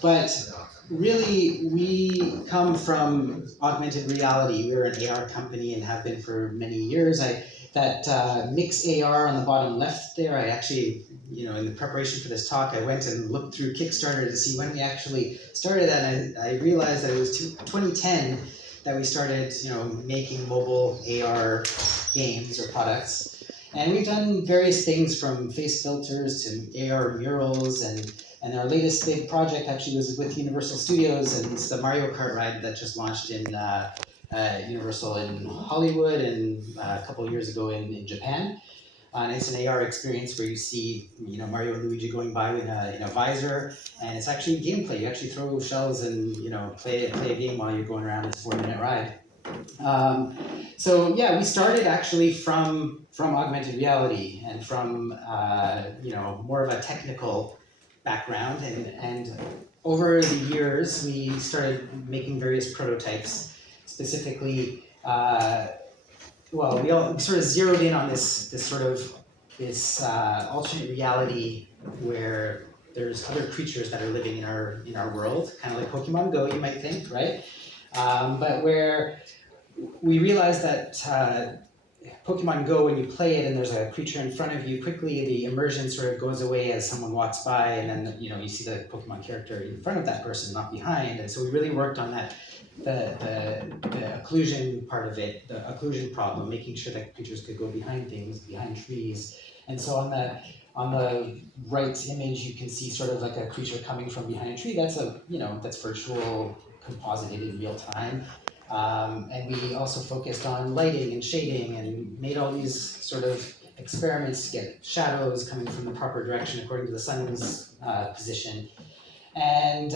But really, we come from augmented reality. We're an AR company and have been for many years. That Mix AR on the bottom left there, I actually, in the preparation for this talk, I went and looked through Kickstarter to see when we actually started that, and I realized that it was 2010 that we started, making mobile AR games or products. And we've done various things from face filters to AR murals, and our latest big project actually was with Universal Studios, and it's the Mario Kart ride that just launched in Universal in Hollywood and a couple of years ago in Japan. And it's an AR experience where you see Mario and Luigi going by in a visor, and it's actually gameplay. You actually throw shells and play a game while you're going around this 4-minute ride. So yeah, we started actually from augmented reality and from more of a technical background, and over the years we started making various prototypes. Specifically, we sort of zeroed in on this alternate reality where there's other creatures that are living in our world, kind of like Pokemon GO, you might think, right? But where we realized that Pokemon GO, when you play it and there's a creature in front of you, quickly the immersion sort of goes away as someone walks by, and then you see the Pokemon character in front of that person, not behind. And so we really worked on that, the occlusion part of it, the occlusion problem, making sure that creatures could go behind things, behind trees. And so on the right image, you can see sort of like a creature coming from behind a tree. That's that's virtual composited in real time. And we also focused on lighting and shading and made all these sort of experiments to get shadows coming from the proper direction according to the sun's position. And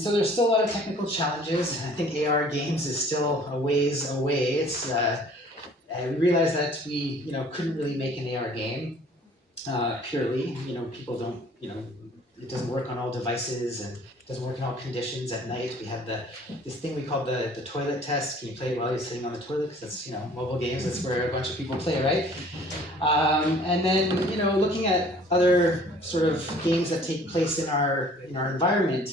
so there's still a lot of technical challenges. I think AR games is still a ways away. We realized that we couldn't really make an AR game purely. People don't, it doesn't work on all devices and it doesn't work in all conditions at night. We have this thing we call the toilet test. Can you play it while you're sitting on the toilet? Because that's, mobile games, that's where a bunch of people play, right? And then, looking at other sort of games that take place in our environment,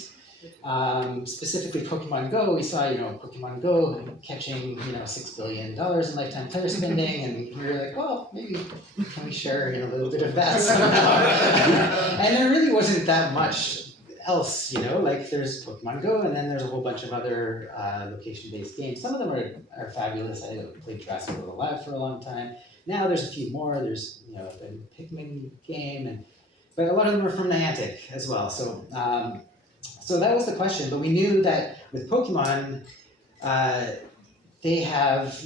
specifically Pokemon GO, we saw, Pokemon GO catching, $6 billion in lifetime player spending, and we were like, well, maybe can we share, a little bit of that somehow? And there really wasn't that much else, like there's Pokemon GO, and then there's a whole bunch of other location-based games. Some of them are fabulous. I played Jurassic World Alive for a long time. Now there's a few more. There's, the Pikmin game, but a lot of them are from Niantic as well. So that was the question, but we knew that with Pokemon, they have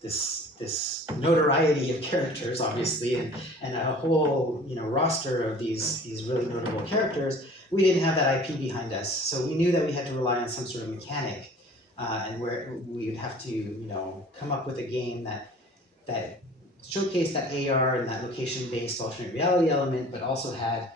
this notoriety of characters, obviously, and a whole roster of these really notable characters. We didn't have that IP behind us, so we knew that we had to rely on some sort of mechanic, and where we would have to come up with a game that showcased that AR and that location-based alternate reality element, but also had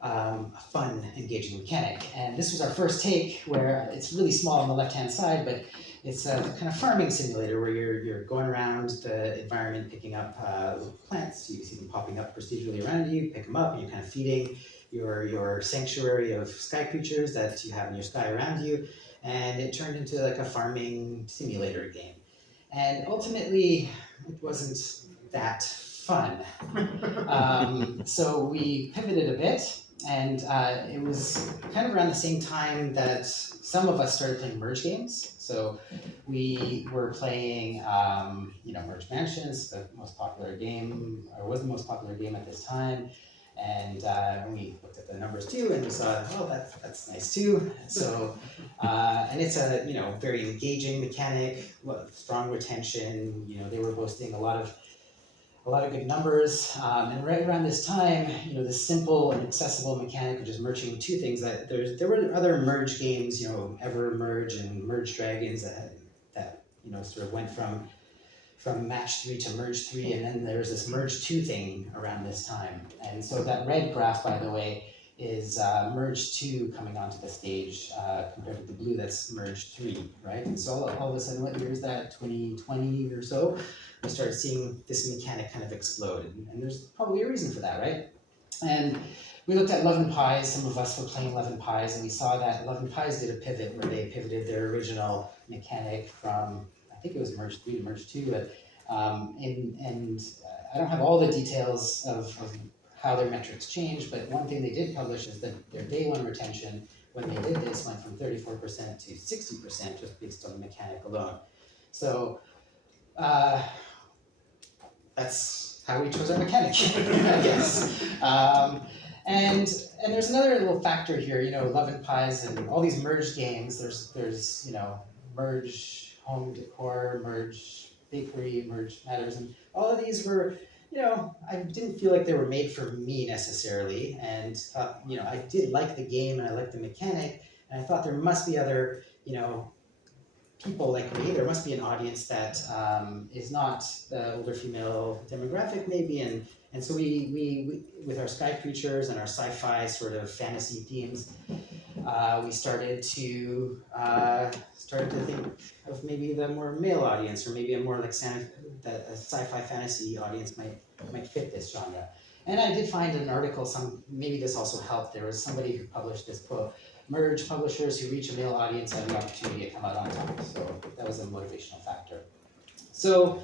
a fun, engaging mechanic. And this was our first take, where it's really small on the left-hand side, but it's a kind of farming simulator where you're going around the environment picking up little plants. You see them popping up procedurally around you, pick them up, and you're kind of feeding your sanctuary of sky creatures that you have in your sky around you. And it turned into like a farming simulator game. And ultimately, it wasn't that fun. So we pivoted a bit. And it was kind of around the same time that some of us started playing merge games. So we were playing, Merge Mansions, the most popular game, or was the most popular game at this time. And we looked at the numbers too, and we saw, oh, that's nice too. So, and it's a very engaging mechanic, strong retention. They were boasting a lot of good numbers, and right around this time, this simple and accessible mechanic of just merging two things. That there were other merge games, Ever Merge and Merge Dragons that sort of went from Match 3 to Merge 3, and then there's this Merge 2 thing around this time. And so that red graph, by the way, is Merge 2 coming onto the stage compared to the blue that's Merge 3, right? And so all of a sudden, what year is that, 2020 or so? We started seeing this mechanic kind of explode, and there's probably a reason for that, right? And we looked at Love and Pies. Some of us were playing Love and Pies, and we saw that Love and Pies did a pivot where they pivoted their original mechanic from, I think it was Merge 3 to Merge 2, but I don't have all the details of how their metrics changed, but one thing they did publish is that their day one retention, when they did this, went from 34% to 60% just based on the mechanic alone. So that's how we chose our mechanic, I guess. And there's another little factor here, you know, Love and Pies and all these merge games. There's you know, merge home decor, merge bakery, merge matters, and all of these were, you know, I didn't feel like they were made for me necessarily, and thought, you know, I did like the game and I liked the mechanic, and I thought there must be other, you know, people like me. There must be an audience that is not the older female demographic, maybe, and so we with our sky creatures and our sci-fi sort of fantasy themes, we started to think of maybe the more male audience, or maybe a more like that a sci-fi fantasy audience might fit this genre. And I did find an article, maybe this also helped. There was somebody who published this quote: "Merge publishers who reach a male audience have the opportunity to come out on top." So that was a motivational factor. So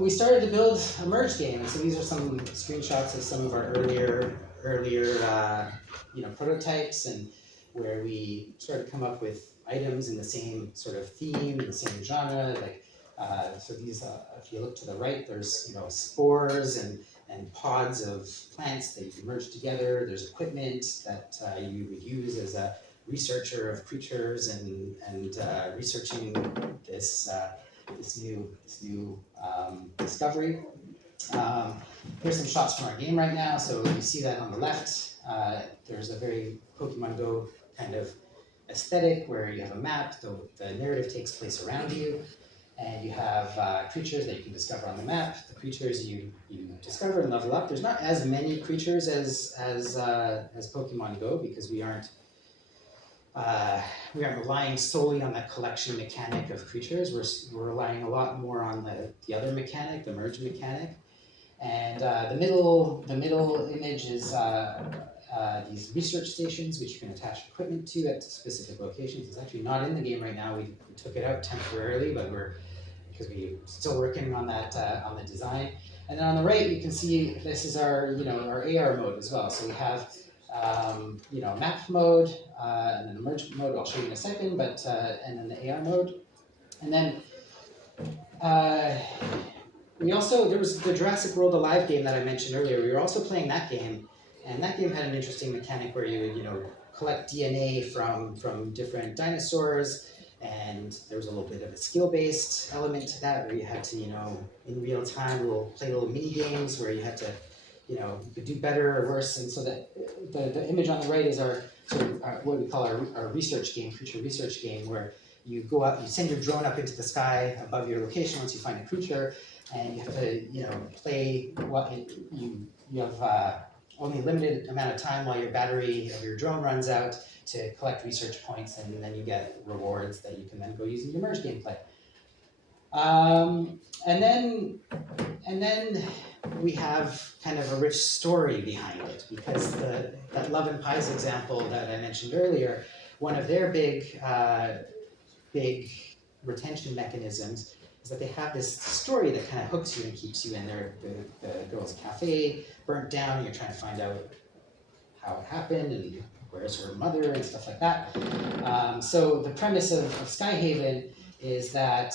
we started to build a merge game, and so these are some screenshots of some of our earlier you know, prototypes, and where we started to come up with items in the same sort of theme, in the same genre. Like so these, if you look to the right, there's, you know, spores and pods of plants that you can merge together. There's equipment that you would use as a researcher of creatures and researching this new discovery. Here's some shots from our game right now. So you see that on the left. There's a very Pokemon Go kind of aesthetic where you have a map. The narrative takes place around you. And you have creatures that you can discover on the map. The creatures you discover and level up. There's not as many creatures as Pokemon Go, because we aren't relying solely on that collection mechanic of creatures. We're relying a lot more on the other mechanic, the merge mechanic. And the middle image is these research stations, which you can attach equipment to at specific locations. It's actually not in the game right now. We took it out temporarily, but because we're still working on that on the design. And then on the right, you can see this is our, you know, our AR mode as well. So we have you know, map mode, and then the merge mode I'll show you in a second, but and then the AR mode, and then there was the Jurassic World Alive game that I mentioned earlier. We were also playing that game, and that game had an interesting mechanic where you would, you know, collect DNA from different dinosaurs, and there was a little bit of a skill-based element to that, where you had to, you know, in real time, play little mini games where you had to, you know, you could do better or worse. And so that the image on the right is our sort of what we call our research game, creature research game, where you go out, you send your drone up into the sky above your location once you find a creature, and you have to, you know, play what you have only a limited amount of time while your battery of your drone runs out to collect research points, and then you get rewards that you can then go use in your merge gameplay. And then we have kind of a rich story behind it, because that Love and Pies example that I mentioned earlier, one of their big retention mechanisms is that they have this story that kind of hooks you and keeps you in there. The girl's cafe burnt down, and you're trying to find out how it happened and where's her mother and stuff like that. So the premise of Skyhaven is that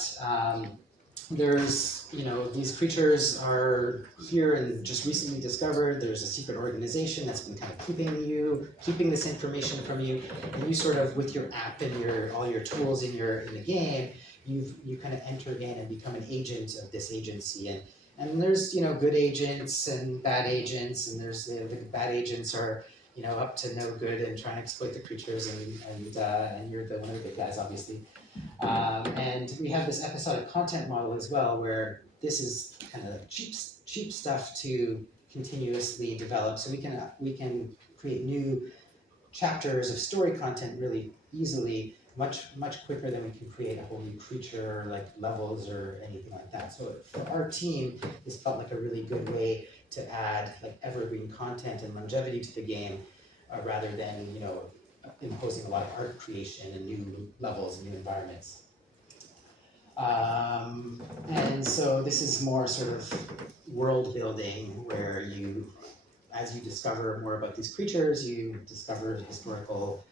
there's, you know, these creatures are here and just recently discovered. There's a secret organization that's been kind of keeping this information from you, and you sort of, with your app and all your tools in the game, you kind of enter in and become an agent of this agency. And there's, you know, good agents and bad agents, and there's the bad agents are, you know, up to no good and trying to exploit the creatures, and you're one of the big guys, obviously. And we have this episodic content model as well, where this is kind of cheap stuff to continuously develop. So we can create new chapters of story content really easily, much quicker than we can create a whole new creature, like levels or anything like that. So for our team, this felt like a really good way to add like evergreen content and longevity to the game, rather than imposing a lot of art creation and new levels and new environments. And so this is more sort of world building, where as you discover more about these creatures, you discover historical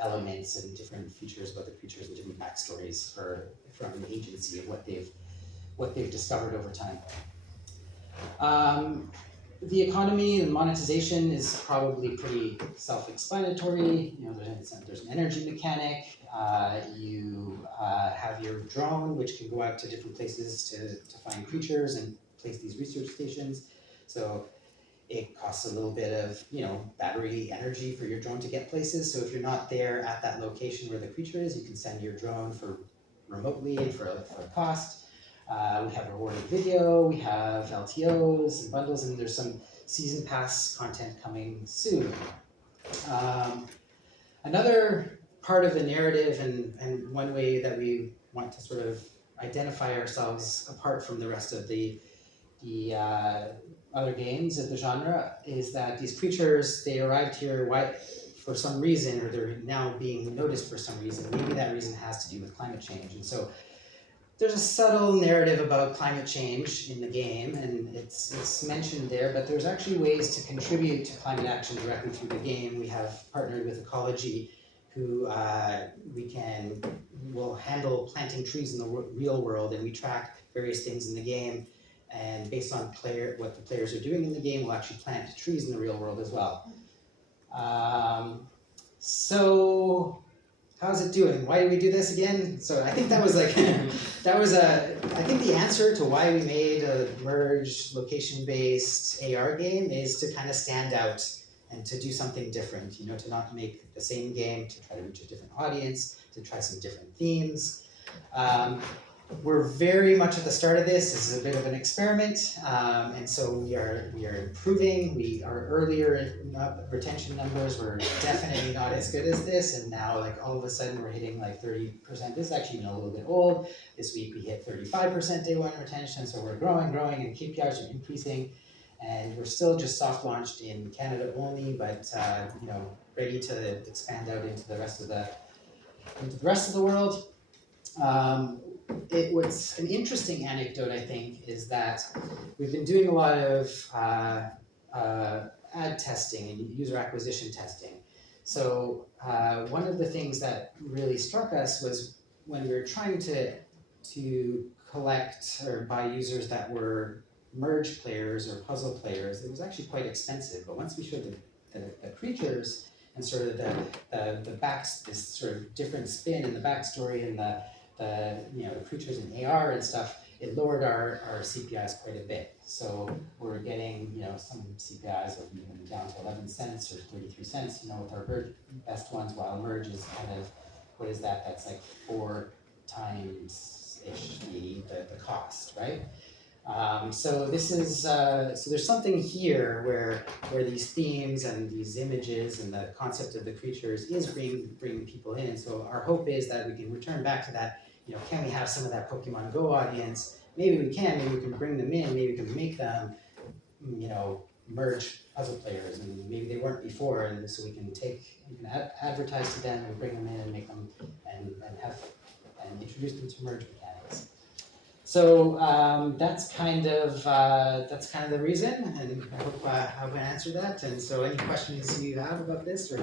elements and different features about the creatures and different backstories from the agency of what they've discovered over time. The economy and monetization is probably pretty self-explanatory. There's an energy mechanic. You have your drone, which can go out to different places to find creatures and place these research stations. So it costs a little bit of battery energy for your drone to get places. So if you're not there at that location where the creature is, you can send your drone remotely and for a cost. We have rewarded video, we have LTOs and bundles, and there's some season pass content coming soon. Another part of the narrative, and one way that we want to sort of identify ourselves apart from the rest of the other games of the genre, is that these creatures, they arrived here for some reason, or they're now being noticed for some reason. Maybe that reason has to do with climate change. And so there's a subtle narrative about climate change in the game, and it's mentioned there, but there's actually ways to contribute to climate action directly through the game. We have partnered with Ecology, who will handle planting trees in the real world, and we track various things in the game, and based on what the players are doing in the game, we'll actually plant trees in the real world as well. So how's it doing? Why did we do this again? So I think that was like, I think the answer to why we made a merge location-based AR game is to kind of stand out and to do something different, to not make the same game, to try to reach a different audience, to try some different themes. We're very much at the start of this. This is a bit of an experiment, and so we are improving. Our earlier retention numbers were definitely not as good as this, and now like all of a sudden we're hitting like 30%. This is actually a little bit old. This week we hit 35% day one retention, so we're growing, and KPIs are increasing, and we're still just soft launched in Canada only, but ready to expand out into the rest of the world. What's an interesting anecdote, I think, is that we've been doing a lot of ad testing and user acquisition testing. So one of the things that really struck us was when we were trying to collect or buy users that were merge players or puzzle players, it was actually quite expensive. But once we showed the creatures and sort of this sort of different spin in the backstory and the creatures in AR and stuff, it lowered our CPIs quite a bit. So we're getting some CPIs of even down to 11 cents or 33 cents, with our best ones, while merge is kind of, what is that? That's like 4 times-ish the cost, right? So this is so there's something here where these themes and these images and the concept of the creatures is bringing people in. So our hope is that we can return back to that. Can we have some of that Pokemon Go audience? Maybe we can. Maybe we can bring them in. Maybe we can make them, merge puzzle players, and maybe they weren't before, and so we can advertise to them and bring them in and make them and introduce them to merge mechanics. So that's kind of the reason, and I hope I've answered that. And so, any questions you have about this, or